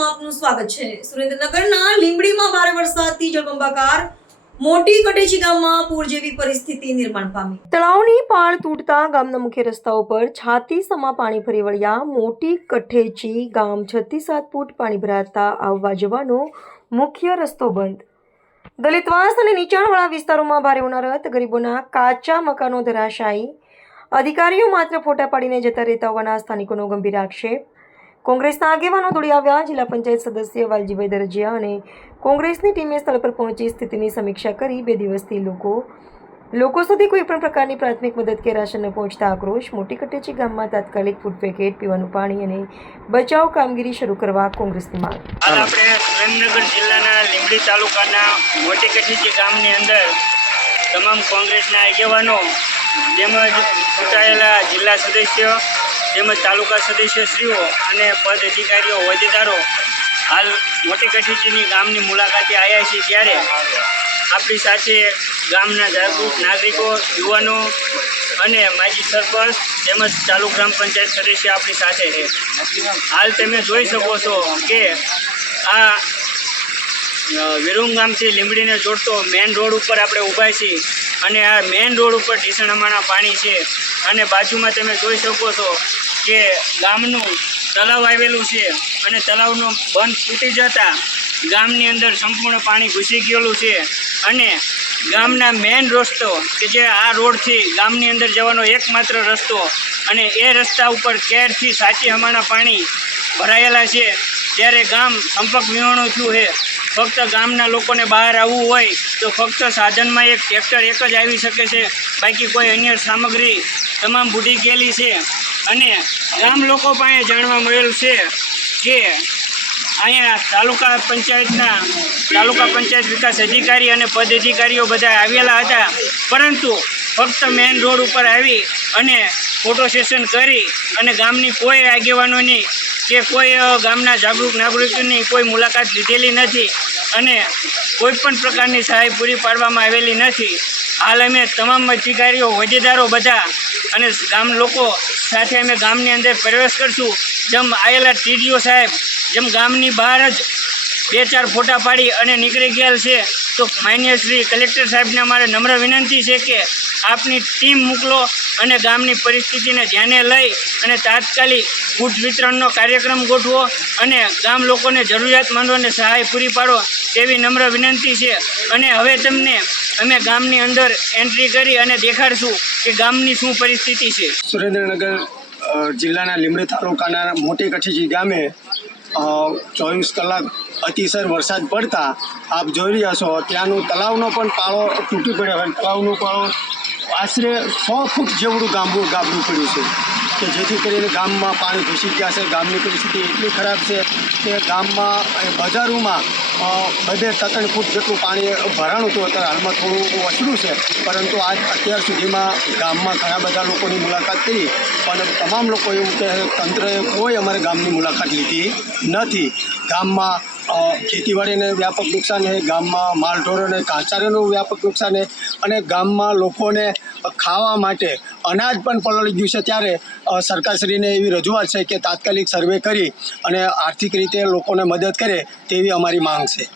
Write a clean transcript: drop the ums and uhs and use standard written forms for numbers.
ન્યૂઝમાં આપનું સ્વાગત છે। સુરેન્દ્રનગરના લીંબડીમાં ભારે વરસાદથી જળબંબાકાર મોટી કટેચી ગામમાં પૂર જેવી પરિસ્થિતિ નિર્માણ પામી। તળાવની પાળ તૂટતા ગામના મુખ્ય રસ્તાઓ પર છાતી સમા પાણી ફરી વળ્યા। મોટી કટેચી ગામ 6 થી 7 ફૂટ પાણી ભરાતા આવવા જવાનો મુખ્ય રસ્તો બંધ। દલિતવાસ અને નીચાણવાળા વિસ્તારોમાં ભારે ઉનાળત, ગરીબોના કાચા મકાનો ધરાશાયી। અધિકારીઓ માત્ર ફોટા પાડીને જતા રહેતા હોવાના સ્થાનિકોનો ગંભીર આક્ષેપ। કોંગ્રેસના આગેવાનો દોડી આવ્યા। જિલ્લા પંચાયત સદસ્ય વાલજીભાઈ દરજીયા અને કોંગ્રેસની ટીમે સ્થળ પર પહોંચી સ્થિતિની સમીક્ષા કરી। 2 દિવસથી લોકો સુધી કોઈ પણ પ્રકારની પ્રાથમિક મદદ કે રાશન ન પહોંચતા આક્રોશ। મોટી કટેચી ગામમાં તાત્કાલિક ફૂડ પેકેટ, પીવાનું પાણી અને બચાવ કામગીરી શરૂ કરવા કોંગ્રેસની માંગ। આપણે સુરેન્દ્રનગર જિલ્લાના લીંબડી તાલુકાના મોટી કટેચી ગામની અંદર તમામ કોંગ્રેસના આગેવાનો તેમજ ચૂંટાયેલા જિલ્લા સદસ્યો તેમજ તાલુકા સદસ્યશ્રીઓ અને પદ અધિકારીઓ હોદ્દેદારો હાલ મોટી કટેચીની ગામની મુલાકાતે આવ્યા છે। ત્યારે આપણી સાથે ગામના જાગૃત નાગરિકો, યુવાનો અને માજી સરપંચ તેમજ ચાલુ ગ્રામ પંચાયત સદસ્ય આપણી સાથે છે। હાલ તમે જોઈ શકો છો કે આ વિરુમ ગામથી લીંબડીને જોડતો મેઇન રોડ ઉપર આપણે ઊભા છીએ અને આ મેઇન રોડ ઉપર ઢીસણમાના પાણી છે અને બાજુમાં તમે જોઈ શકો છો કે ગામનું તળાવ આવેલું છે અને તળાવનો બંધ તૂટી જતાં ગામની અંદર સંપૂર્ણ પાણી ઘૂસી ગયેલું છે અને ગામના મેઇન રસ્તો કે જે આ રોડથી ગામની અંદર જવાનો એકમાત્ર રસ્તો અને એ રસ્તા ઉપર કેરથી સાચી હમાણા પાણી ભરાયેલા છે। ત્યારે ગામ સંપર્ક વિહોણું થયું છે। ફક્ત ગામના લોકોને બહાર આવવું હોય તો ફક્ત સાધનમાં એક ટ્રેક્ટર એક જ આવી શકે છે, બાકી કોઈ અન્ય સામગ્રી તમામ બુડી ગયેલી છે। અને ગામ લોકો પાસે જાણવા મળેલું છે કે અહીંયા તાલુકા પંચાયત વિકાસ અધિકારી અને પદ અધિકારીઓ બધા આવેલા હતા, પરંતુ ફક્ત મેઇન રોડ ઉપર આવી અને ફોટો સેશન કરી અને ગામની કોઈ આગેવાનોની કે કોઈ ગામના જાગૃત નાગરિકોની કોઈ મુલાકાત લીધેલી નથી અને કોઈ પણ પ્રકારની સહાય પૂરી પાડવામાં આવેલી નથી। હાલ અમે તમામ અધિકારીઓ, હોદ્દેદારો બધા અને ગામ લોકો સાથે અમે ગામની અંદર પ્રવેશ કરશું। જેમ આવેલા ટીડીઓ સાહેબ જેમ ગામની બહાર જ 2-4 ફોટા પાડી અને નીકળી ગયેલ છે, તો માન્ય શ્રી કલેક્ટર સાહેબને અમારે નમ્ર વિનંતી છે કે આપની ટીમ મોકલો અને ગામની પરિસ્થિતિને ધ્યાને લઈ અને તાત્કાલિક ફૂડ વિતરણનો કાર્યક્રમ ગોઠવો અને ગામ લોકોને જરૂરિયાતમંદોને સહાય પૂરી પાડો તેવી નમ્ર વિનંતી છે। અને હવે તમને અમે ગામની અંદર એન્ટ્રી કરી અને દેખાડશું કે ગામની શું પરિસ્થિતિ છે। સુરેન્દ્રનગર જિલ્લાના લીંબડી તાલુકાના મોટી કટેચી ગામે 24 કલાક અતિશય વરસાદ પડતા આપ જોઈ રહ્યા છો ત્યાંનું તળાવનો પણ પાળો તૂટી પડ્યો હોય। તળાવનું પાળો આશરે 100 ફૂટ જેવડું ગાબડું પડ્યું છે કે જેથી કરીને ગામમાં પાણી ઘૂસી ગયા છે। ગામની પરિસ્થિતિ એટલી ખરાબ છે કે ગામમાં બજારોમાં 2-3 ફૂટ જેટલું પાણી ભરાણું હતું। અત્યારે હાલમાં થોડું ઓછું છે, પરંતુ અત્યાર સુધીમાં ગામમાં ઘણા બધા લોકોની મુલાકાત કરી પણ તમામ લોકો એવું કહે તંત્રએ કોઈ અમારે ગામની મુલાકાત લીધી નથી। ગામમાં ખેતીવાડીને વ્યાપક નુકસાન છે, ગામમાં માલઢોરોને ઘાસચારાનું વ્યાપક નુકસાન છે અને ગામમાં લોકોને ખાવા માટે અનાજ પણ પલળી ગયું છે। ત્યારે સરકારશ્રીને એવી રજૂઆત છે કે તાત્કાલિક સર્વે કરી અને આર્થિક રીતે લોકોને મદદ કરે તેવી અમારી માંગ છે।